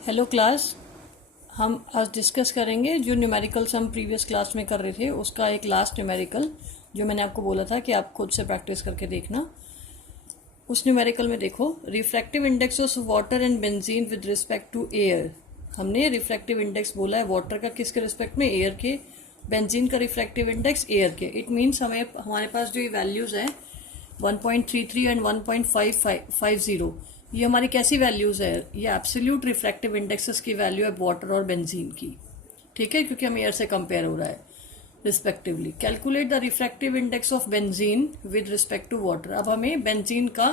Hello class. हम आज discuss करेंगे जो न्यूमेरिकल्स हम प्रीवियस क्लास में कर रहे थे उसका एक लास्ट न्यूमेरिकल जो मैंने आपको बोला था कि आप खुद से प्रैक्टिस करके देखना। उस न्यूमेरिकल में देखो, refractive index of water and benzene with respect to air. हमने रिफ्रैक्टिव इंडेक्स बोला है वाटर का किसके रिस्पेक्ट में, एयर के। बेंजीन का रिफ्रैक्टिव इंडेक्स एयर के। इट मीन्स हमारे पास जो ये वैल्यूज़ हैं 1.33 एंड 1.550, ये हमारी कैसी वैल्यूज़ है, ये एब्सोल्यूट रिफ्रैक्टिव इंडेक्सेस की वैल्यू है वाटर और बेंजीन की। ठीक है, क्योंकि हम एयर से कंपेयर हो रहा है respectively. Calculate the refractive index of benzene with respect to water. अब हमें बेंजीन का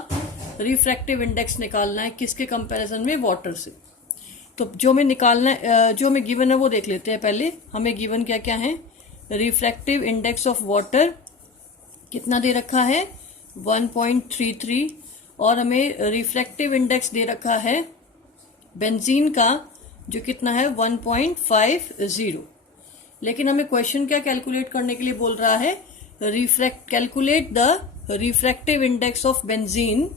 रिफ्रैक्टिव इंडेक्स निकालना है किसके कंपैरिजन में, वाटर से। तो जो हमें निकालना है, जो हमें गिवन है वो देख लेते हैं पहले। हमें गिवन क्या क्या है, रिफ्रैक्टिव इंडेक्स ऑफ वाटर कितना दे रखा है 1.33, और हमें रिफ्रैक्टिव इंडेक्स दे रखा है बेंजीन का जो कितना है 1.50। लेकिन हमें क्वेश्चन क्या कैलकुलेट करने के लिए बोल रहा है, calculate the refractive index of benzene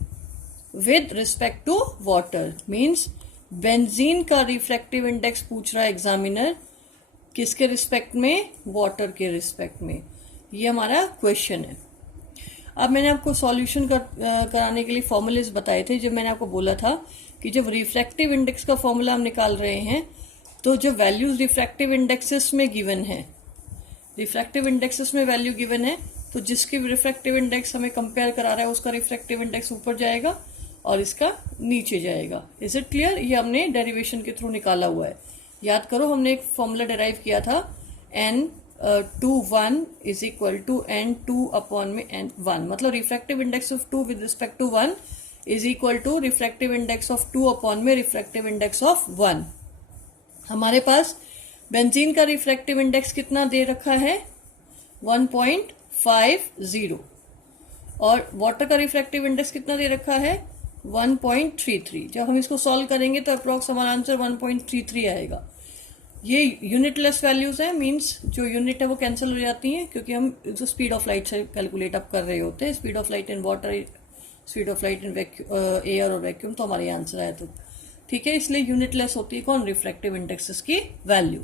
with respect to water. Means benzene का रिफ्रैक्टिव इंडेक्स पूछ रहा है एग्जामिनर किसके रिस्पेक्ट में, वाटर के रिस्पेक्ट में। ये हमारा क्वेश्चन है। अब मैंने आपको सॉल्यूशन कराने के लिए फॉर्मूलेज बताए थे। जब मैंने आपको बोला था कि जब रिफ्रैक्टिव इंडेक्स का फॉर्मूला हम निकाल रहे हैं तो जो वैल्यूज रिफ्रैक्टिव इंडेक्सेस में गिवन है, रिफ्रैक्टिव इंडेक्सेस में वैल्यू गिवन है, तो जिसकी रिफ्रैक्टिव इंडेक्स हमें कंपेयर करा रहा है उसका रिफ्रैक्टिव इंडेक्स ऊपर जाएगा और इसका नीचे जाएगा। Is it clear? ये हमने डेरिवेशन के थ्रू निकाला हुआ है। याद करो, हमने एक फॉर्मूला डिराइव किया था n(2)(1) is equal to n2 upon में n1। मतलब refractive index of 2 with respect to 1 is equal to refractive index of 2 upon में रिफ्रैक्टिव इंडेक्स ऑफ 1। हमारे पास बेंजीन का रिफ्रैक्टिव इंडेक्स कितना दे रखा है 1.50, और वाटर का रिफ्रैक्टिव इंडेक्स कितना दे रखा है 1.33। जब हम इसको सॉल्व करेंगे तो अप्रोक्स हमारा आंसर 1.33 आएगा। ये यूनिटलेस वैल्यूज हैं, मींस जो यूनिट है वो कैंसिल हो जाती हैं, क्योंकि हम जो स्पीड ऑफ लाइट से कैलकुलेट अप कर रहे होते हैं, speed of light in water, speed of light in air और वैक्यूम, तो हमारा ये आंसर आया। तो ठीक है, इसलिए यूनिटलेस होती है कौन, रिफ्रैक्टिव इंडेक्सेस की वैल्यू।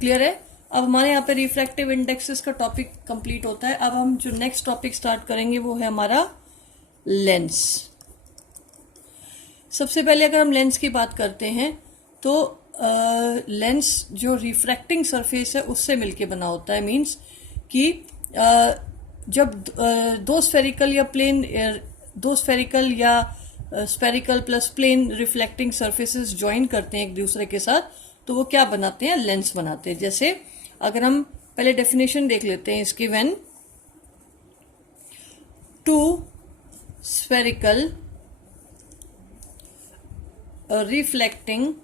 क्लियर है? अब हमारे यहाँ पे रिफ्रैक्टिव इंडेक्सेस का टॉपिक कंप्लीट होता है। अब हम जो नेक्स्ट टॉपिक स्टार्ट करेंगे वो है हमारा लेंस। सबसे पहले अगर हम लेंस की बात करते हैं तो लेंस जो रिफ्रैक्टिंग सरफेस है उससे मिलके बना होता है। मींस कि जब दो स्फेरिकल या spherical plus plane reflecting surfaces join करते हैं एक दूसरे के साथ, तो वो क्या बनाते हैं, लेंस बनाते हैं। जैसे अगर हम पहले डेफिनेशन देख लेते हैं इसकी, when two spherical refracting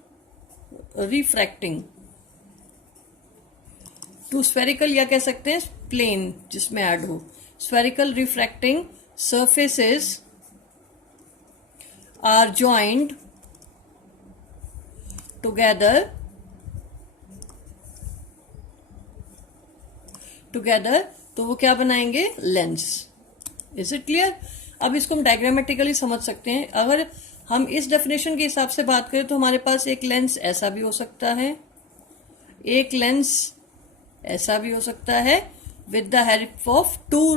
two spherical, या कह सकते हैं प्लेन जिसमें ऐड हो, spherical refracting surfaces are joined together तो वो क्या बनाएंगे, लेंस। Is it clear? अब इसको हम डायग्रामेटिकली समझ सकते हैं। अगर हम इस डेफिनेशन के हिसाब से बात करें तो हमारे पास एक लेंस ऐसा भी हो सकता है, एक लेंस ऐसा भी हो सकता है, with the help of two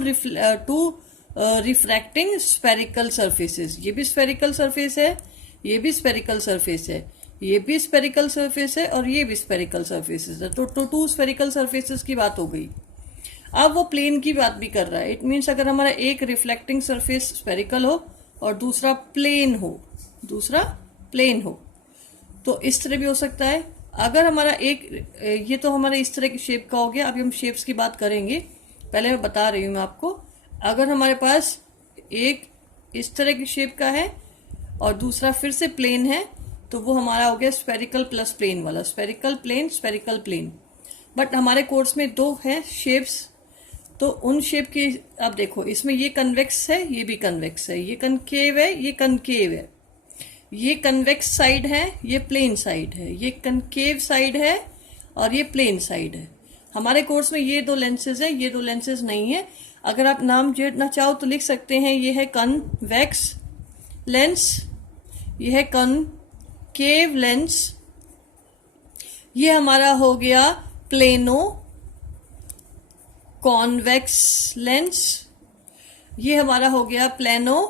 refracting spherical surfaces. ये भी स्फेरिकल सरफेस है, ये भी स्फेरिकल सरफेस है, ये भी स्फेरिकल सरफेस है, और ये भी स्फेरिकल सरफेसेस है। तो टू स्फेरिकल सरफेसेस की बात हो गई। अब वो प्लेन की बात भी कर रहा है। इट मीन्स अगर हमारा एक रिफ्लेक्टिंग सरफेस स्फेरिकल हो और दूसरा प्लेन हो, तो इस तरह भी हो सकता है। अगर हमारा ये तो हमारे इस तरह की शेप का हो गया। अभी हम शेप्स की बात करेंगे, पहले मैं बता रही हूं मैं आपको। अगर हमारे पास एक इस तरह की शेप का है और दूसरा फिर से प्लेन है, तो वो हमारा हो गया स्फेरिकल प्लस प्लेन वाला, स्फेरिकल प्लेन। बट हमारे कोर्स में दो है शेप्स, तो उन शेप की अब देखो, इसमें ये कन्वेक्स है, ये भी कन्वेक्स है, ये कनकेव है, ये कनकेव है, ये कन्वेक्स साइड है, ये प्लेन साइड है, ये कनकेव साइड है और ये प्लेन साइड है। हमारे कोर्स में ये दो लेंसेज है, ये दो लेंसेज नहीं है। अगर आप नाम जोड़ना चाहो तो लिख सकते हैं, ये है कन्वेक्स लेंस, ये है केव लेंस, ये हमारा हो गया प्लेनो कॉन्वेक्स लेंस, ये हमारा हो गया plano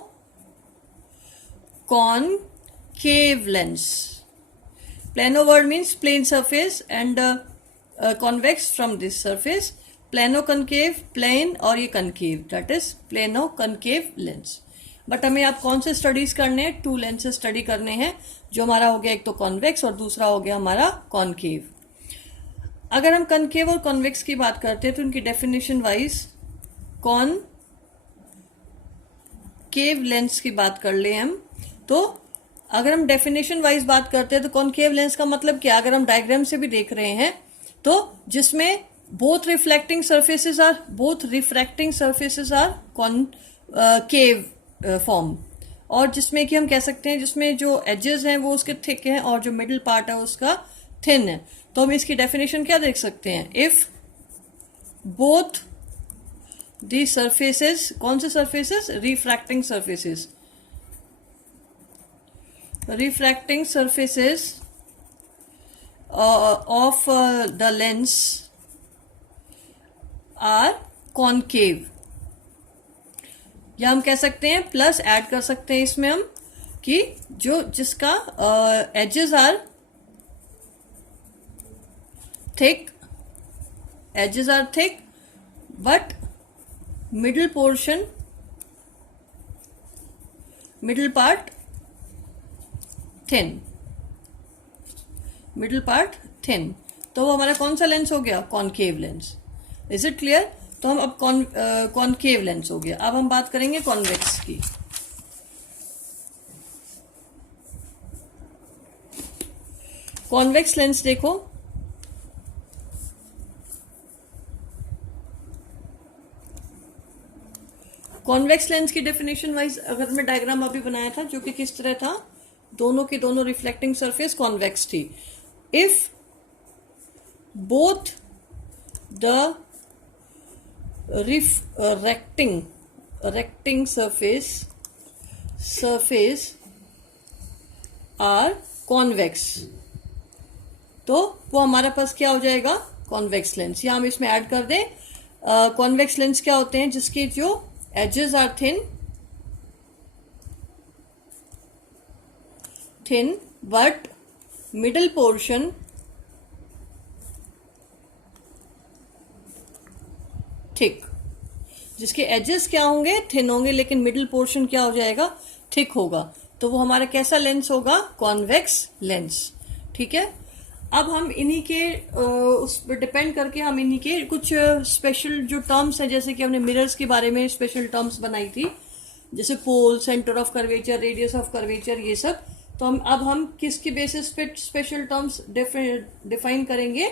concave lens. Plano word means plane surface and convex from this surface, plano concave plane और ये concave, that is plano concave lens. But हमें आप कौन से स्टडीज करने हैं, टू लेंसेज स्टडी करने हैं, जो हमारा हो गया एक तो कॉन्वेक्स और दूसरा हो गया हमारा कॉनकेव। अगर हम कनकेव और कॉन्वेक्स की बात करते हैं तो उनकी डेफिनेशन वाइज कॉनकेव लेंस की बात कर ले हम, तो अगर हम डेफिनेशन वाइज बात करते हैं तो कॉनकेव लेंस का मतलब क्या, अगर हम डायग्राम से भी देख रहे हैं तो जिसमें both refracting surfaces are concave form, और जिसमें कि हम कह सकते हैं जिसमें जो एजेस हैं वो उसके थिक हैं और जो मिडिल पार्ट है उसका थिन है। तो हम इसकी डेफिनेशन क्या देख सकते हैं, इफ बोथ दी सर्फेसेस, कौन से surfaces, refracting surfaces, refracting surfaces of the lens are concave, या हम कह सकते हैं प्लस ऐड कर सकते हैं इसमें हम कि जो जिसका edges are thick, but middle part thin, तो वो हमारा कौन सा लेंस हो गया, concave lens. Is it clear? तो हम अब कॉनकेव लेंस हो गया। अब हम बात करेंगे कॉन्वेक्स की। कॉन्वेक्स लेंस देखो, कॉन्वेक्स लेंस की डेफिनेशन वाइज अगर मैं डायग्राम अभी बनाया था जो कि किस तरह था, दोनों की दोनों रिफ्लेक्टिंग सरफेस कॉन्वेक्स थी। If both the refracting surface are convex, तो वो हमारे पास क्या हो जाएगा, कॉन्वेक्स लेंस। या हम इसमें ऐड कर दें, कॉन्वेक्स लेंस क्या होते हैं, जिसके जो edges are thin but middle portion thick, जिसके एजेस क्या होंगे, थिन होंगे, लेकिन मिडल पोर्शन क्या हो जाएगा, थिक होगा। तो वो हमारा कैसा लेंस होगा, कॉन्वेक्स लेंस। ठीक है, अब हम इन्हीं के उस पर डिपेंड करके हम इन्हीं के कुछ स्पेशल जो टर्म्स हैं, जैसे कि हमने मिरर्स के बारे में स्पेशल टर्म्स बनाई थी, जैसे pole, centre of curvature, radius of curvature, ये सब। तो हम किसके बेसिस पे स्पेशल टर्म्स डिफाइन करेंगे,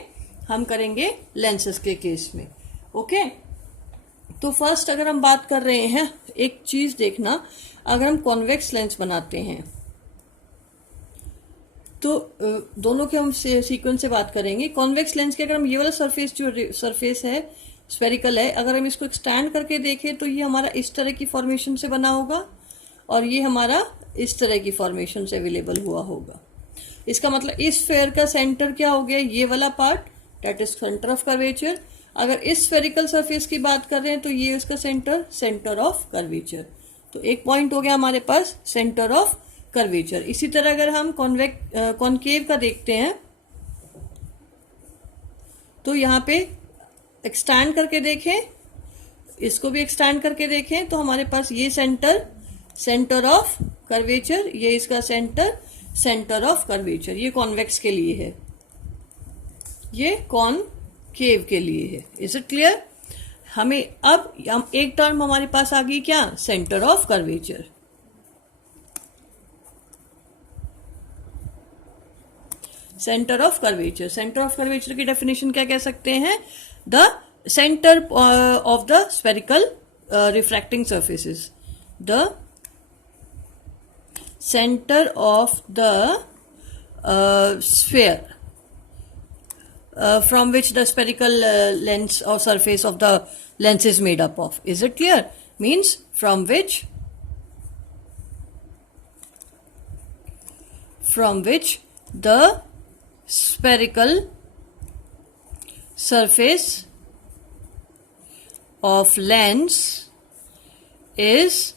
हम करेंगे लेंसेज के केस में। ओके, तो फर्स्ट अगर हम बात कर रहे हैं, एक चीज देखना, अगर हम कॉन्वेक्स लेंस बनाते हैं तो दोनों के हम सीक्वेंस से बात करेंगे। कॉन्वेक्स लेंस के अगर हम ये वाला सरफेस जो सरफेस है स्फेरिकल है, अगर हम इसको एक्सटैंड करके देखें तो ये हमारा इस तरह की फॉर्मेशन से बना होगा और ये हमारा इस तरह की फॉर्मेशन से अवेलेबल हुआ होगा। इसका मतलब इस स्फेयर का सेंटर क्या हो गया, ये वाला part, that is centre of curvature. अगर इस स्फेरिकल सरफेस की बात कर रहे हैं तो ये उसका सेंटर ऑफ कर्वेचर। तो एक पॉइंट हो गया हमारे पास सेंटर ऑफ कर्वेचर। इसी तरह अगर हम कॉनकेव का देखते हैं तो यहाँ पे एक्सटैंड करके देखें, इसको भी एक्सटैंड करके देखें तो हमारे पास ये सेंटर ऑफ कर्वेचर, ये इसका सेंटर ऑफ कर्वेचर, ये कॉन्वेक्स के लिए है, ये कॉनकेव के लिए है। Is it clear? हमें अब हम एक टर्म हमारे पास आ गई क्या, centre of curvature. Centre of curvature की डेफिनेशन क्या कह सकते हैं, the centre of the spherical refracting surfaces, the centre of the sphere from which the spherical lens or surface of the lens is made up of. Is it clear? Means from which the spherical surface of lens is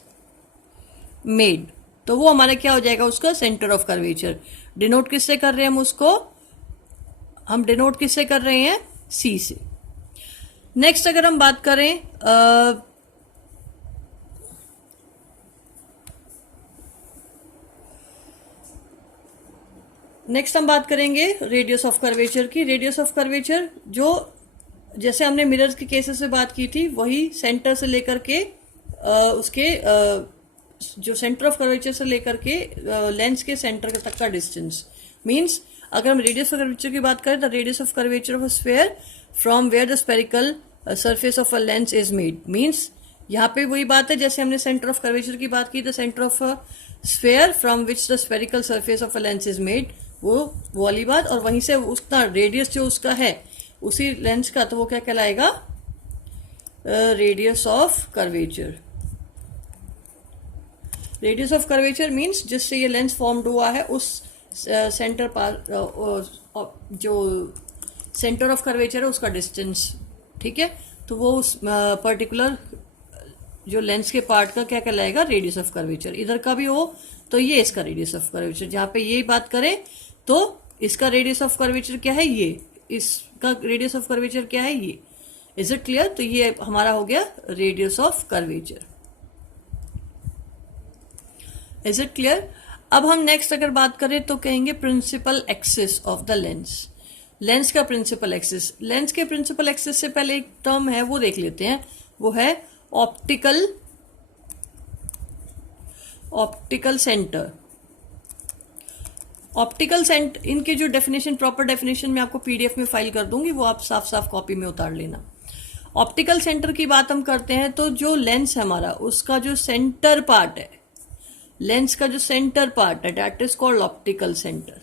made. तो वो हमारा क्या हो जाएगा, उसका centre of curvature. Denote किससे कर रहे हैं हम उसको, हम डिनोट किससे कर रहे हैं, सी से। नेक्स्ट अगर हम बात करें नेक्स्ट हम बात करेंगे रेडियस ऑफ कर्वेचर की। रेडियस ऑफ कर्वेचर जो जैसे हमने मिरर्स के केसेस से बात की थी, वही सेंटर से लेकर के उसके जो सेंटर ऑफ कर्वेचर से लेकर के लेंस के सेंटर तक का डिस्टेंस। मींस अगर हम रेडियस ऑफ कर्वेचर की बात करें, the radius of curvature of a sphere from where the spherical surface of a lens is made. Means यहाँ पे वही बात है जैसे हमने सेंटर ऑफ कर्वेचर की बात की, the centre of a sphere from which the spherical surface of a lens is made, वो वाली बात। और वहीं से उसका रेडियस जो उसका है उसी लेंस का, तो वो क्या कहलाएगा, radius of curvature. Radius of curvature means जिससे ये लेंस फॉर्म्ड हुआ है उस सेंटर पार्ट, जो सेंटर ऑफ कर्वेचर है उसका डिस्टेंस। ठीक है, तो वो उस पर्टिकुलर जो लेंस के पार्ट का क्या कहलाएगा, रेडियस ऑफ कर्वेचर। इधर का भी हो तो ये इसका रेडियस ऑफ कर्वेचर। जहां पे ये बात करें तो इसका रेडियस ऑफ कर्वेचर क्या है, ये, इसका रेडियस ऑफ कर्वेचर क्या है, ये। Is it clear? तो ये हमारा हो गया radius of curvature. Is it clear? अब हम नेक्स्ट अगर बात करें तो कहेंगे principal axis of the lens. Lens का प्रिंसिपल एक्सिस। लेंस के प्रिंसिपल एक्सिस से पहले एक टर्म है वो देख लेते हैं, वो है ऑप्टिकल सेंटर। ऑप्टिकल सेंटर, इनके जो डेफिनेशन, प्रॉपर डेफिनेशन मैं आपको पीडीएफ में फाइल कर दूंगी, वो आप साफ साफ कॉपी में उतार लेना। ऑप्टिकल सेंटर की बात हम करते हैं तो जो लेंस है हमारा, उसका जो सेंटर पार्ट है, लेंस का जो सेंटर पार्ट है, that is called optical centre.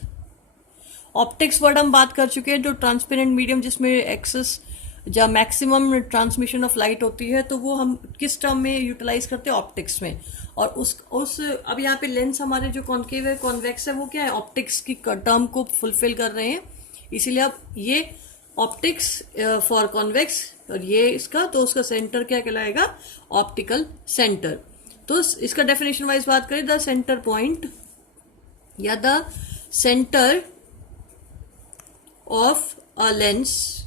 Optics word हम बात कर चुके हैं, जो ट्रांसपेरेंट मीडियम जिसमें एक्सेस या मैक्सिमम ट्रांसमिशन ऑफ लाइट होती है, तो वो हम किस टर्म में यूटिलाइज करते हैं, ऑप्टिक्स में। और उस अब यहाँ पे लेंस हमारे जो कॉन्केव है, कॉन्वेक्स है, वो क्या है, ऑप्टिक्स की टर्म को फुलफिल कर रहे हैं। इसीलिए अब ये ऑप्टिक्स फॉर कॉन्वेक्स और ये इसका, तो उसका सेंटर क्या कहलाएगा, ऑप्टिकल सेंटर। तो इसका डेफिनेशन वाइज बात करें, द सेंटर पॉइंट या the centre of a lens,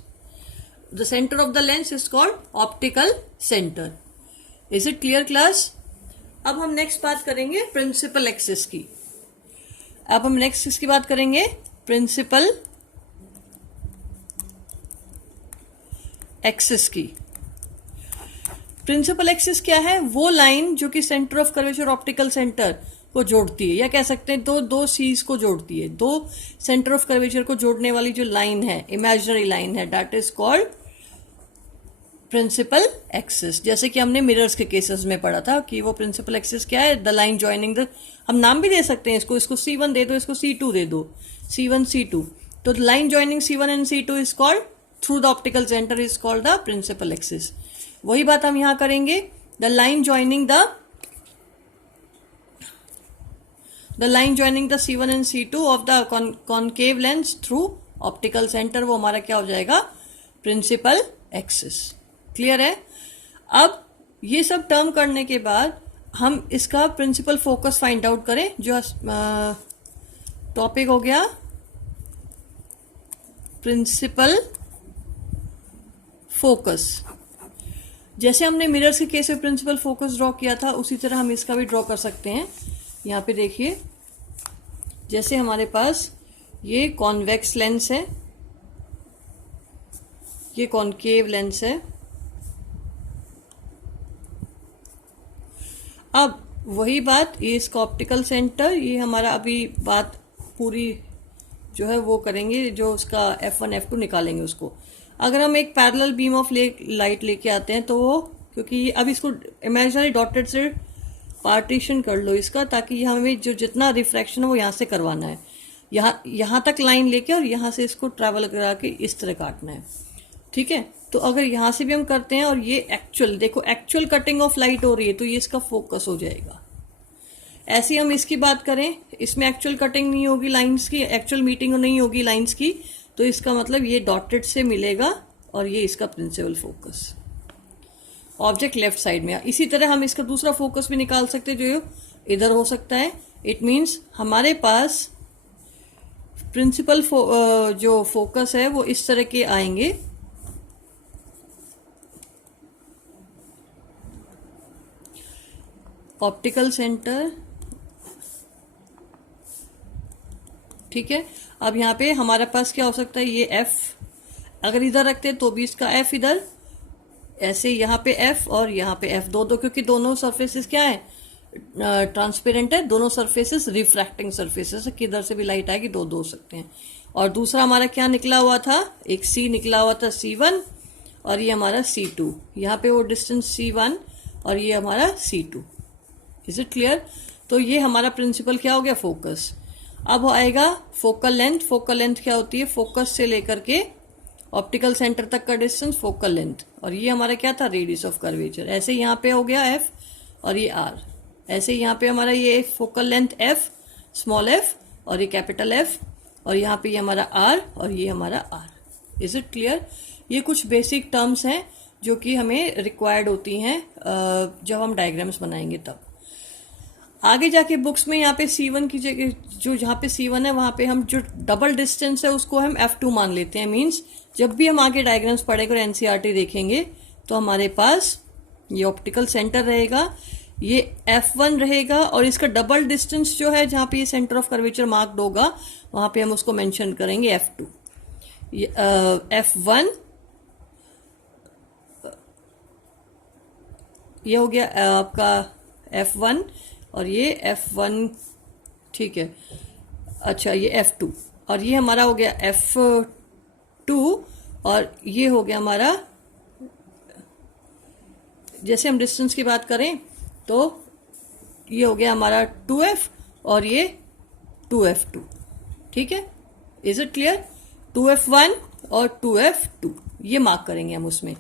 the center of the lens is called optical center. Is it clear class? अब हम नेक्स्ट बात करेंगे प्रिंसिपल एक्सिस की। अब हम नेक्स्ट किसकी बात करेंगे, प्रिंसिपल एक्सिस की। प्रिंसिपल एक्सिस क्या है, वो लाइन जो कि centre of curvature optical centre को जोड़ती है, या कह सकते हैं दो सीज को जोड़ती है, दो सेंटर ऑफ कर्वेचर को जोड़ने वाली जो लाइन है, इमेजिनरी लाइन है, that is called principal axis. जैसे कि हमने मिरर्स के केसेस में पढ़ा था कि वो प्रिंसिपल एक्सिस क्या है, द लाइन जॉइनिंग द, हम नाम भी दे सकते हैं इसको C1 दे दो, इसको C2 दे दो, C1 C2। तो line joining C1 and C2 is called through the optical centre is called the principal axis. वही बात हम यहां करेंगे, the line joining the C1 and C2 of the concave lens through optical centre, वो हमारा क्या हो जाएगा, प्रिंसिपल एक्सिस। क्लियर है? अब ये सब टर्म करने के बाद हम इसका प्रिंसिपल फोकस फाइंड आउट करें, जो टॉपिक हो गया प्रिंसिपल फोकस। जैसे हमने मिरर्स के केस में प्रिंसिपल फोकस ड्रॉ किया था, उसी तरह हम इसका भी ड्रॉ कर सकते हैं। यहाँ पे देखिए, जैसे हमारे पास ये कॉन्वेक्स लेंस है, ये कॉन्केव लेंस है। अब वही बात, ये इसका ऑप्टिकल सेंटर, ये हमारा अभी बात पूरी जो है वो करेंगे, जो उसका F1 F2 निकालेंगे उसको। अगर हम एक पैरेलल बीम ऑफ लाइट लेके आते हैं तो वो, क्योंकि अब इसको इमेजिनरी डॉटेड से पार्टीशन कर लो इसका, ताकि हमें जो जितना रिफ्रैक्शन है वो यहाँ से करवाना है, यहाँ तक लाइन लेके और यहाँ से इसको ट्रैवल करा के इस तरह काटना है। ठीक है, तो अगर यहां से भी हम करते हैं और ये एक्चुअल, देखो एक्चुअल कटिंग ऑफ लाइट हो रही है, तो ये इसका फोकस हो जाएगा। ऐसे ही हम इसकी बात करें, इसमें एक्चुअल कटिंग नहीं होगी लाइंस की, एक्चुअल मीटिंग नहीं होगी लाइंस की, तो इसका मतलब ये डॉटेड से मिलेगा और ये इसका principal focus object left side में। इसी तरह हम इसका दूसरा फोकस भी निकाल सकते हैं जो इधर हो सकता है। इट मीन्स हमारे पास प्रिंसिपल जो फोकस है वो इस तरह के आएंगे। ऑप्टिकल सेंटर, ठीक है। अब यहाँ पे हमारे पास क्या हो सकता है, ये एफ अगर इधर रखते हैं तो भी इसका एफ इधर, ऐसे यहाँ पे एफ और यहाँ पे एफ, दो क्योंकि दोनों सरफेसेस क्या है, ट्रांसपेरेंट है, दोनों सरफेसेस रिफ्रैक्टिंग सरफेसेस है, किधर से भी लाइट आएगी, दो हो सकते हैं। और दूसरा हमारा क्या निकला हुआ था, एक सी निकला हुआ था C1 और ये हमारा C2, यहाँ पे वो डिस्टेंस C1 और ये हमारा C2। Is it clear? तो ये हमारा प्रिंसिपल क्या हो गया, फोकस। अब आएगा फोकल लेंथ। फोकल लेंथ क्या होती है, फोकस से लेकर के ऑप्टिकल सेंटर तक का डिस्टेंस फोकल लेंथ, और ये हमारा क्या था, रेडियस ऑफ कर्वेचर। ऐसे यहाँ पे हो गया एफ और ये आर, ऐसे यहाँ पे हमारा ये focal length F, small F और ये कैपिटल एफ, और यहाँ पे ये हमारा आर और ये हमारा आर। Is it clear? ये कुछ बेसिक टर्म्स हैं जो कि हमें रिक्वायर्ड होती हैं जब हम डायग्राम्स बनाएंगे तब। आगे जाके बुक्स में यहाँ पे C1 की जगह, जो जहाँ पे C1 है वहाँ पे हम जो डबल डिस्टेंस है उसको हम F2 मान लेते हैं। मीन्स जब भी हम आगे डायग्राम्स पढ़ेंगे और NCERT देखेंगे तो हमारे पास ये ऑप्टिकल सेंटर रहेगा, ये F1 रहेगा, और इसका डबल डिस्टेंस जो है जहाँ पे ये सेंटर ऑफ कर्वेचर मार्क्ड होगा वहाँ पे हम उसको मेंशन करेंगे F2। ये F1 ये हो गया आपका F1 और ये F1, ठीक है। अच्छा ये F2 और ये हमारा हो गया F2 और ये हो गया हमारा, जैसे हम डिस्टेंस की बात करें तो ये हो गया हमारा 2F और ये 2F2, ठीक है। Is it clear? 2F1 और 2F2 ये मार्क करेंगे हम उसमें,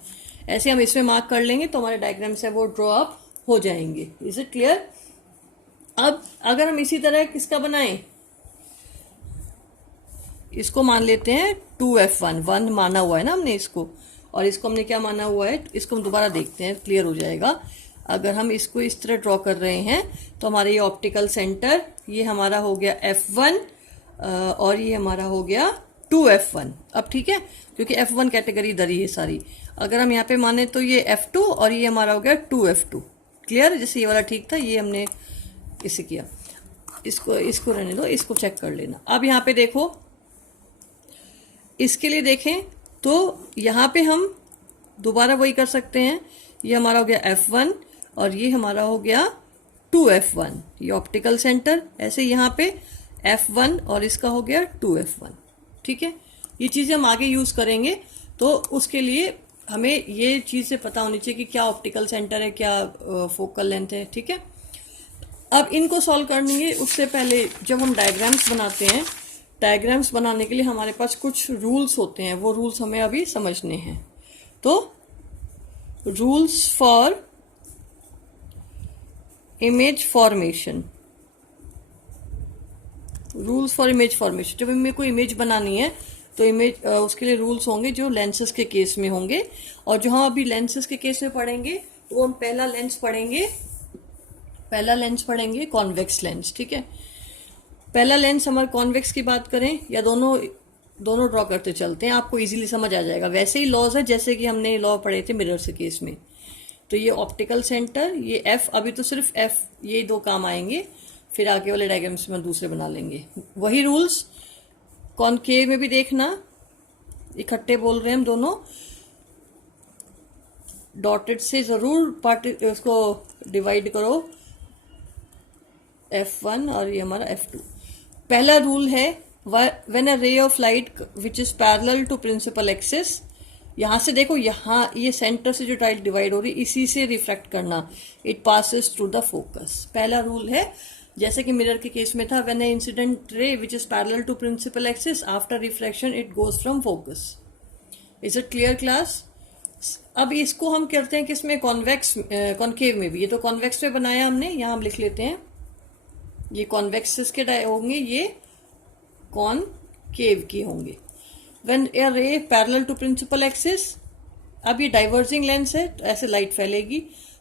ऐसे हम इसमें मार्क कर लेंगे तो हमारे डायग्राम्स है वो ड्रॉ अप हो जाएंगे। Is it clear? अब अगर हम इसी तरह किसका बनाएं, इसको मान लेते हैं 2F1, 1 माना हुआ है ना हमने इसको, और इसको हमने क्या माना हुआ है, इसको हम दोबारा देखते हैं, क्लियर हो जाएगा। अगर हम इसको इस तरह ड्रॉ कर रहे हैं तो हमारे ये ऑप्टिकल सेंटर, ये हमारा हो गया F1 और ये हमारा हो गया 2F1। अब ठीक है, क्योंकि F1 कैटेगरी इधर ही है सारी। अगर हम यहाँ पे माने तो ये F2 और ये हमारा हो गया 2F2। क्लियर? जैसे ये वाला ठीक था, ये हमने इसे किया, इसको रहने दो, इसको चेक कर लेना। अब यहाँ पे देखो, इसके लिए देखें तो यहाँ पे हम दोबारा वही कर सकते हैं, ये हमारा हो गया F1 और ये हमारा हो गया 2F1, ये ऑप्टिकल सेंटर। ऐसे यहाँ पे F1 और इसका हो गया 2F1, ठीक है। ये चीज़ें हम आगे यूज़ करेंगे, तो उसके लिए हमें ये चीज़ें पता होनी चाहिए कि क्या ऑप्टिकल सेंटर है, क्या फोकल लेंथ है, ठीक है। अब इनको सॉल्व करने उससे पहले जब हम डायग्राम्स बनाते हैं, डायग्राम्स बनाने के लिए हमारे पास कुछ रूल्स होते हैं, वो रूल्स हमें अभी समझने हैं। तो rules for image formation, rules for image formation, जब हमें कोई इमेज बनानी है तो इमेज उसके लिए रूल्स होंगे जो लेंसेज के केस में होंगे। और जो हम अभी लेंसेज के केस में पढ़ेंगे तो हम पहला लेंस पढ़ेंगे कॉन्वेक्स लेंस, ठीक है। पहला लेंस हमारे कॉन्वेक्स की बात करें या दोनों ड्रॉ करते चलते हैं, आपको इजीली समझ आ जाएगा। वैसे ही लॉज है जैसे कि हमने लॉ पढ़े थे मिरर के केस में। तो ये ऑप्टिकल सेंटर, ये F, अभी तो सिर्फ F, ये दो काम आएंगे, फिर आगे वाले डायग्राम्स में दूसरे बना लेंगे। वही रूल्स कॉनकेव में भी देखना, इकट्ठे बोल रहे हैं हम दोनों, डॉटेड से जरूर उसको डिवाइड करो, F1 और ये हमारा F2। पहला रूल है, when a ray of light which is parallel to principal axis, यहां से देखो, यहाँ ये सेंटर से जो लाइट डिवाइड हो रही इसी से रिफ्रैक्ट करना, it passes through the focus. पहला रूल है, जैसे कि मिरर के केस में था, when a incident ray which is parallel to principal axis after reflection it goes from focus. Is it clear class? अब इसको हम करते हैं किसमें, कॉन्वेक्स कॉनकेव में भी। ये तो कॉन्वेक्स में बनाया हमने, यहाँ हम लिख लेते हैं ये कॉन्वेक्सिस के होंगे, ये कॉनकेव के होंगे। When A ray parallel to principal axis, अब ये डाइवर्जिंग लेंस है तो ऐसे लाइट फैलेगी,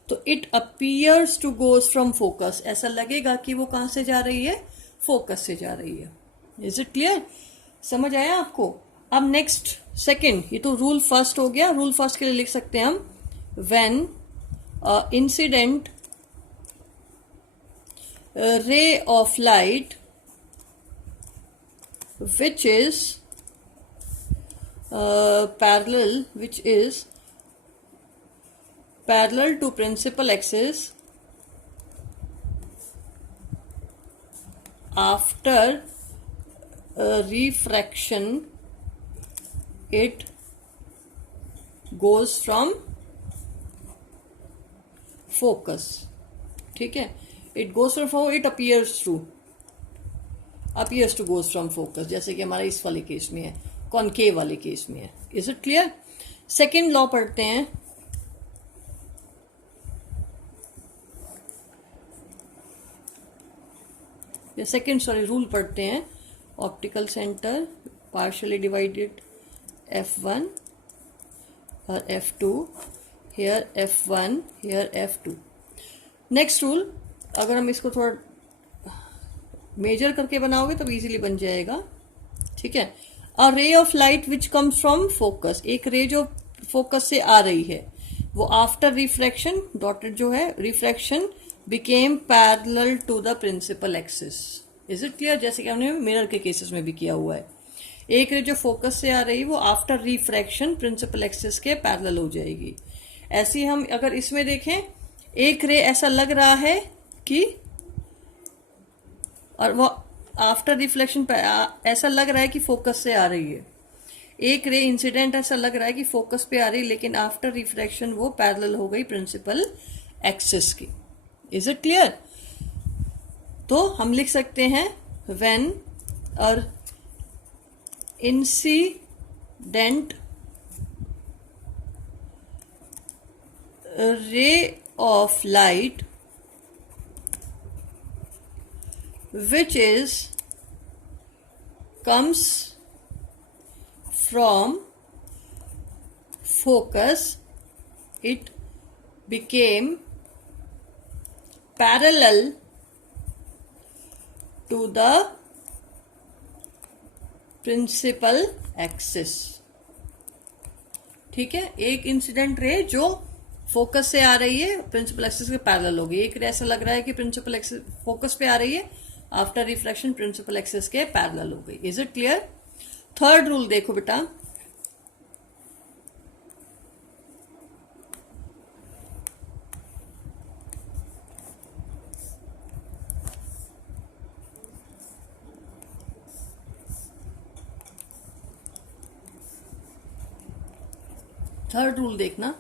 तो it appears to goes from focus, ऐसा लगेगा कि वो कहां से जा रही है, फोकस से जा रही है। Is it clear? समझ आया आपको? अब नेक्स्ट सेकंड, ये तो रूल फर्स्ट हो गया। रूल फर्स्ट के लिए लिख सकते हैं हम, when incident ray of light which is parallel to principal axis after refraction it goes from focus। ठीक है, it goes from focus, it appears to goes from focus, जैसे कि हमारा इस वाले केस में है, कॉनकेव वाले केस में है। Is it clear? Second law पढ़ते हैं। या सेकेंड रूल पढ़ते हैं। Optical centre partially divided F1 और F2, hair F1, hair F2। Next rule, अगर हम इसको थोड़ा मेजर करके बनाओगे तब इजीली बन जाएगा। ठीक है, a ray of light which comes from focus, एक रे जो फोकस से आ रही है वो आफ्टर रिफ्रैक्शन, डॉटेड जो है, refraction became parallel to the principal axis. Is it clear? जैसे कि हमने मिरर के केसेस में भी किया हुआ है, एक रे जो फोकस से आ रही है वो आफ्टर रिफ्रैक्शन प्रिंसिपल एक्सिस के पैरेलल हो जाएगी। ऐसे ही हम अगर इसमें देखें, एक रे ऐसा लग रहा है कि, और वो आफ्टर रिफ्लेक्शन ऐसा लग रहा है कि फोकस से आ रही है। एक रे इंसिडेंट ऐसा लग रहा है कि फोकस पे आ रही है, लेकिन आफ्टर रिफ्रैक्शन वो पैरेलल हो गई प्रिंसिपल एक्सिस की। Is it clear? तो हम लिख सकते हैं, व्हेन और incident ray of light which comes from focus, it became parallel to the principal axis। ठीक है, एक इंसिडेंट रे जो फोकस से आ रही है प्रिंसिपल एक्सिस के पैरेलल होगी। एक रे ऐसा लग रहा है कि प्रिंसिपल एक्सिस फोकस पे आ रही है, आफ्टर रिफ्रैक्शन प्रिंसिपल एक्सिस के पैरेलल हो गई। Is it clear? Third rule देखो बेटा, थर्ड रूल देखना,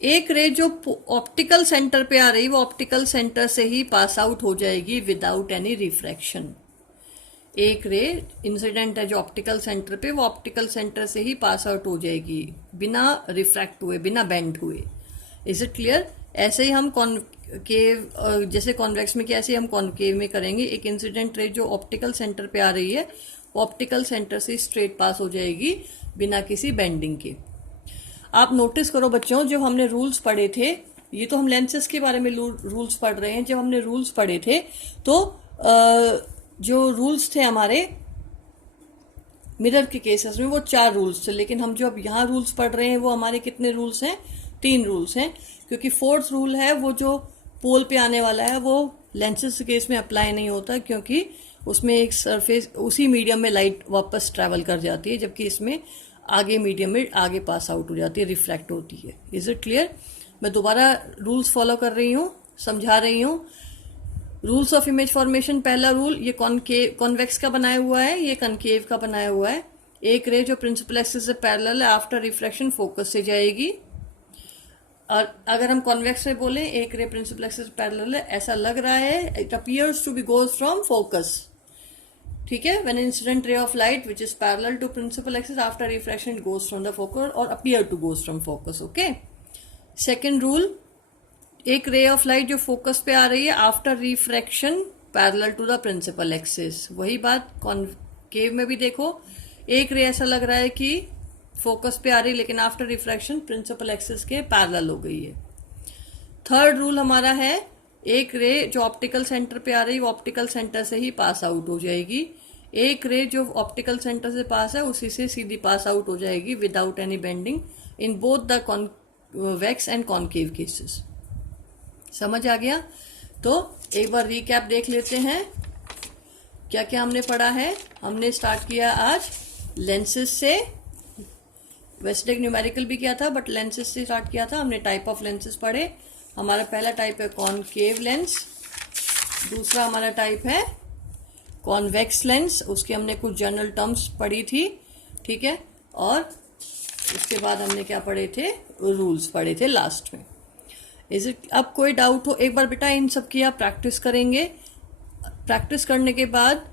एक रे जो ऑप्टिकल सेंटर पे आ रही वो ऑप्टिकल सेंटर से ही पास आउट हो जाएगी विदाउट एनी रिफ्रैक्शन। एक रे इंसिडेंट है जो ऑप्टिकल सेंटर पे, वो ऑप्टिकल सेंटर से ही पास आउट हो जाएगी बिना रिफ्रैक्ट हुए, बिना बेंड हुए। Is it clear? ऐसे ही हम कॉनकेव, जैसे कॉन्वेक्स में किया, ऐसे ही हम कॉनकेव में करेंगे। एक इंसिडेंट रे जो ऑप्टिकल सेंटर पे आ रही है वो ऑप्टिकल सेंटर से स्ट्रेट पास हो जाएगी बिना किसी बेंडिंग के। आप नोटिस करो बच्चों, जो हमने रूल्स पढ़े थे, ये तो हम लेंसेज के बारे में रूल्स पढ़ रहे हैं। जब हमने रूल्स पढ़े थे तो जो रूल्स थे हमारे मिरर के केसेस में वो 4 रूल्स थे, लेकिन हम जो अब यहाँ रूल्स पढ़ रहे हैं वो हमारे कितने रूल्स हैं? 3 रूल्स हैं, क्योंकि 4th रूल है वो जो पोल पे आने वाला है वो लेंसेज के केस में अप्लाई नहीं होता, क्योंकि उसमें एक सरफेस उसी मीडियम में लाइट वापस ट्रैवल कर जाती है, जबकि इसमें आगे मीडियम में आगे पास आउट हो जाती है, रिफ्लेक्ट होती है। Is it clear? मैं दोबारा रूल्स फॉलो कर रही हूँ, समझा रही हूँ। रूल्स ऑफ इमेज फॉर्मेशन, पहला रूल, ये कॉन्वेक्स का बनाया हुआ है, ये कनकेव का बनाया हुआ है। एक रे जो प्रिंसिपल एक्सिस से पैरेलल है, आफ्टर रिफ्रैक्शन फोकस से जाएगी। और अगर हम कॉन्वेक्स में बोले, एक रे प्रिंसिपल एक्सिस से पैरेलल है, ऐसा लग रहा है, it appears to be goes from focus. ठीक है, when incident ray of light which is parallel to principal axis after refraction it goes from the focus और appear to goes from focus. Okay, second rule, एक ray of light जो focus पे आ रही है after refraction parallel to the principal axis, वही बात concave में भी देखो, एक रे ऐसा लग रहा है कि फोकस पे आ रही है लेकिन आफ्टर रिफ्रैक्शन प्रिंसिपल एक्सिस के पैरेलल हो गई है। थर्ड रूल हमारा है, एक रे जो ऑप्टिकल सेंटर पे आ रही है वो ऑप्टिकल सेंटर से ही पास आउट हो जाएगी, एक रे जो ऑप्टिकल सेंटर से पास है उसी से सीधी पास आउट हो जाएगी without any bending in both the convex and concave cases. समझ आ गया? तो एक बार रिकैप देख लेते हैं क्या क्या हमने पढ़ा है। हमने स्टार्ट किया आज लेंसेज से, वैसे न्यूमेरिकल भी किया था बट लेंसेज से स्टार्ट किया था। हमने टाइप ऑफ लेंसेज पढ़े। हमारा पहला टाइप है कॉनकेव लेंस, दूसरा हमारा टाइप है कॉन्वेक्स लेंस, उसके हमने कुछ जनरल टर्म्स पढ़ी थी, ठीक है, और उसके बाद हमने क्या पढ़े थे, रूल्स पढ़े थे लास्ट में। इज इट, अब कोई डाउट हो, एक बार बेटा इन सब की आप प्रैक्टिस करेंगे। प्रैक्टिस करने के बाद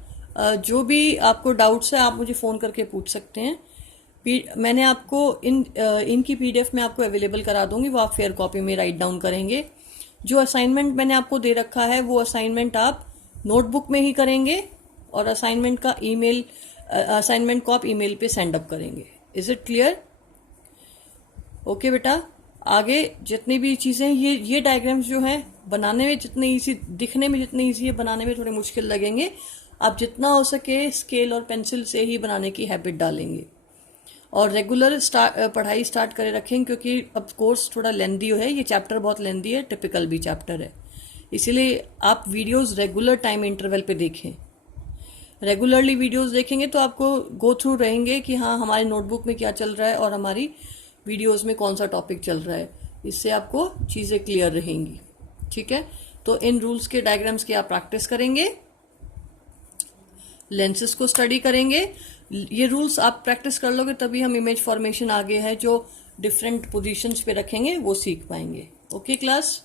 जो भी आपको डाउट्स है आप मुझे फ़ोन करके पूछ सकते हैं। मैंने आपको इनकी पीडीएफ में आपको अवेलेबल करा दूंगी, वो आप फेयर कॉपी में राइट डाउन करेंगे। जो असाइनमेंट मैंने आपको दे रखा है वो असाइनमेंट आप नोटबुक में ही करेंगे और असाइनमेंट को आप ईमेल पे सेंड अप करेंगे। Is it clear? ओके बेटा, आगे जितनी भी चीज़ें ये डायग्राम्स जो हैं बनाने में जितने ईजी, दिखने में जितने ईजी है, बनाने में थोड़े मुश्किल लगेंगे। आप जितना हो सके स्केल और पेंसिल से ही बनाने की हैबिट डालेंगे और रेगुलर पढ़ाई स्टार्ट करे रखें, क्योंकि अब कोर्स थोड़ा लेंदी है, ये चैप्टर बहुत लेंदी है, टिपिकल भी चैप्टर है, इसीलिए आप वीडियोस रेगुलर टाइम इंटरवल पे देखें। रेगुलरली वीडियोस देखेंगे तो आपको गो थ्रू रहेंगे कि हाँ हमारे नोटबुक में क्या चल रहा है और हमारी वीडियोस में कौन सा टॉपिक चल रहा है, इससे आपको चीज़ें क्लियर रहेंगी, ठीक है। तो इन रूल्स के डायग्राम्स की आप प्रैक्टिस करेंगे, लेंसेज को स्टडी करेंगे। ये रूल्स आप प्रैक्टिस कर लोगे तभी हम इमेज फॉर्मेशन आगे है जो डिफरेंट पोजीशंस पे रखेंगे वो सीख पाएंगे। Okay class.